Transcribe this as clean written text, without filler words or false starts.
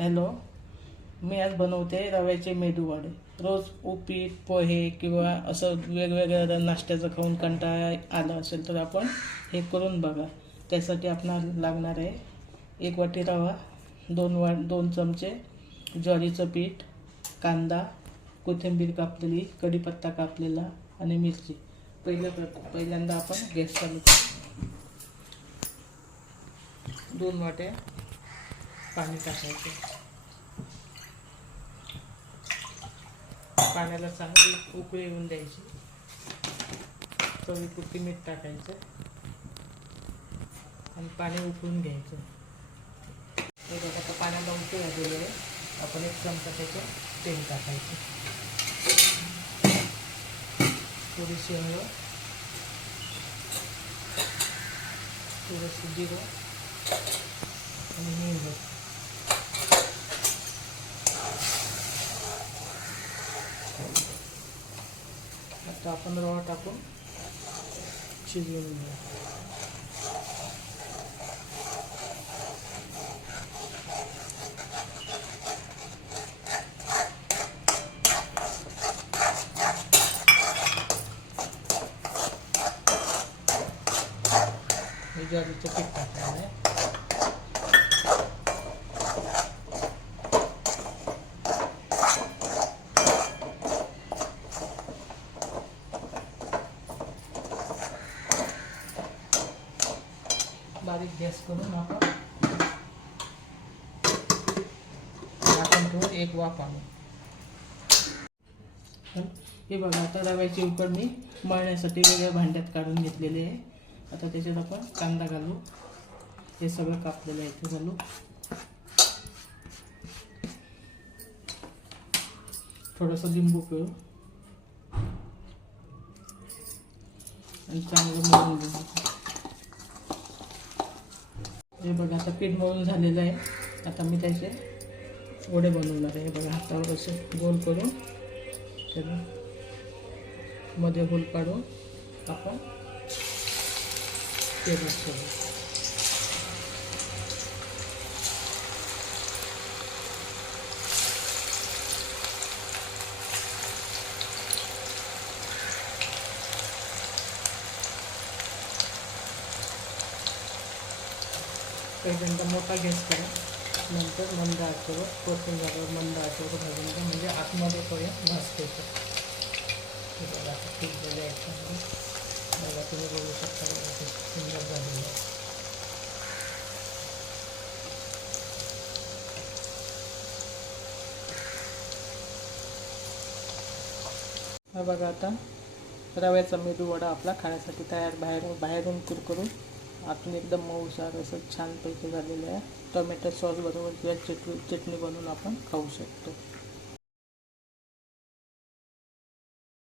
Hello, मी आज बनवते रव्याचे मेदूवडे. रोज उपीट पोहे किंवा असं वेगवेगळ्या नाश्त्याचं खाऊन कंटाळा आला असेल तर आपण हे करून बघा. त्यासाठी आपणाला लागणार आहे 1 वाटी रवा, 2 चमचे ज्वारीचं पीठ, कांदा, कोथिंबीर कापलेली, कढीपत्ता कापलेला आणि मिरची. पहिल्यांदा आपण गॅस चालू करू. 2 वाट्या पाणी टाकायचं. पाण्याला चांगली उकळी येऊन द्यायची. चवीपुरती मीठ टाकायचं आणि पाणी उकळून घ्यायचं. हे बघा, आता पाण्याला उकळी आलेली आहे. आपण 1 चमचा त्याचं तेल टाकायचं, थोडीशी हळद, थोडंसं जिरं आणि हिंग. आता आपण रवा टाकून शिजवून घेऊ. हे ज्वारीचं पीठ टाकायचं आहे. बारीक गॅस करून आपण ठेवून 1 वाफ आणू. हे बघा, आता रव्याची उकड मी मळण्यासाठी वेगळ्या भांड्यात काढून घेतलेले आहे. आता त्याच्यात आपण कांदा घालू. हे सगळं कापलेलं आहे इथे घालू. थोडंसं लिंबू पिळू आणि चांगलं मळून घेऊ. हे बघा, आता पीठ मळून झालेलं आहे. आता मी त्याचे वडे बनवणार आहे. हे बघा, हातावर असे गोल करून त्याला मध्ये होल काढून आपण तेलात ठेवू. पहिल्यांदा मोठा गॅस करा, नंतर मंद आचेवर कोथिंबीर मंद आचेवर भाजून घ्या, म्हणजे आतमध्ये पर्यंत भाजते. बघा, शिजलेले आहेत. बघा, तुम्ही बघू शकता, सुंदर झालेलं आहे. हा बघा, आता रव्याचा मेदूवडा आपला खाण्यासाठी तयार. बाहेरून कुरकुरून, आतून एकदम मऊसार असं छानपैकी झालेलं आहे. टोमॅटो सॉस बरोबर किंवा चटणी बनवून आपण खाऊ शकतो.